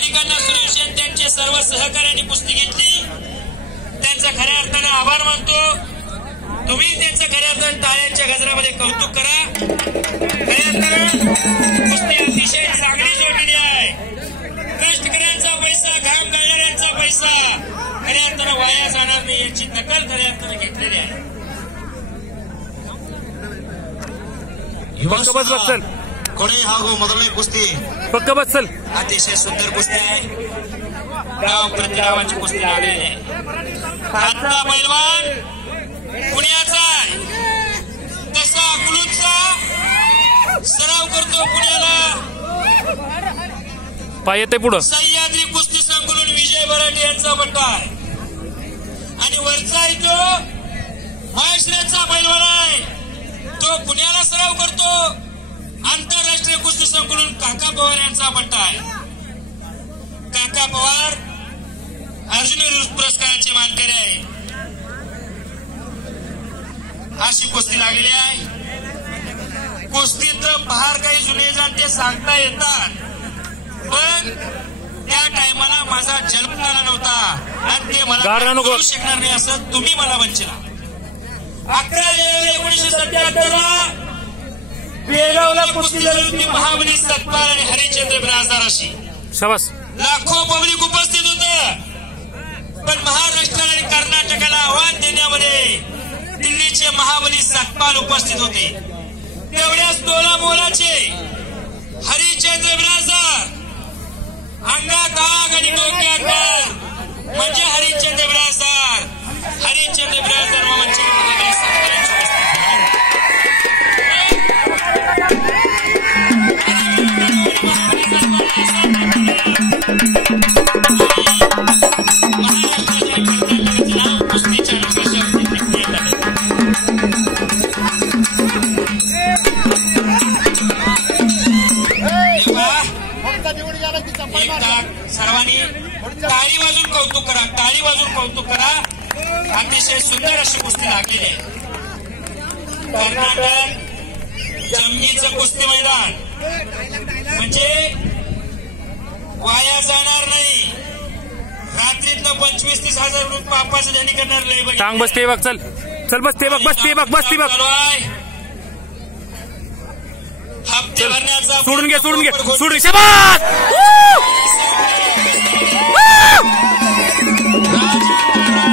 मालिकांना सुरेश यांनी त्यांचे सर्व सहकार्यांनी कुस्ती घेतली, त्यांचा खऱ्या अर्थानं आभार मानतो। तुम्ही त्यांचं खऱ्या अर्थानं टाळ्यांच्या गजरामध्ये कौतुक करा। खऱ्या अर्थानं कुस्ती अतिशय चांगली जोडलेली आहे। कष्टकऱ्यांचा पैसा, घाम गळणाऱ्यांचा पैसा खऱ्या अर्थानं वाया जाणार नाही याची नकल खऱ्या अर्थानं घेतलेली आहे। पक्क बस चल कोणी ಹಾಗೂ ಮೊದಲನೇ कुस्ती पक्क बस चल। अतिशय सुंदर कुस्ती आहे, गाव प्रतिगावांची कुस्ती लागलेली आहे। आजचा पैलवान पुण्याचा आहे, तसा अकलूजचा सराव करतो पुण्याला। पाय येते पुढं सह्याद्री कुस्ती संकुलन विजय बराटे यांचा पट्टा आहे आणि वरचा जो महाराष्ट्राचा पैलवान आहे तो पुण्याला सराव करतो। आंतरराष्ट्रीय कुस्ती संकुलन काका पवार यांचा पट्टा आहे। काका पवार अर्जुन पुरस्काराचे मानकरी आहे। अशी कुस्ती लागलेली आहे। कुस्तीत पहार काही जुने जाणते सांगता येतात, पण त्या टायमाला माझा जन्म झाला नव्हता आणि ते मला करू शकणार नाही असं तुम्ही मला म्हणशीला। 11 जानेवारी 1977 बेळगावला कुस्ती झाली होती महाबली सतपाल आणि हरिश्चंद्र बिराजदार अशी। शाबास। लाखो पब्लिक उपस्थित होतं, पण महाराष्ट्र आणि कर्नाटकाला आव्हान देण्यामध्ये दिल्लीचे महाबली सतपाल उपस्थित होते। तेवढ्याच तोला मोलाचे हरिश्चंद्र बिराजदार अंगात आग आणि डोक्यात डर म्हणजे हरिश्चंद्र बिराजदार मामांचे सर्वांनी टाळी वाजून कौतुक करा, टाळी वाजून कौतुक करा। अतिशय सुंदर अशी कुस्ती लागलेली आहे। कर्नाटक जमिनीचं कुस्ती मैदान म्हणजे वाया जाणार नाही। रात्रीतलं 25-30 हजार रुपये पापाचं देणी करणार लय टांग बसते बघ, चल चल बसते बघ, बसते बघ, बसते बघ। हप्ते भरण्याचा सोडून घे, सोडून घे, सोडून घे। शाबास।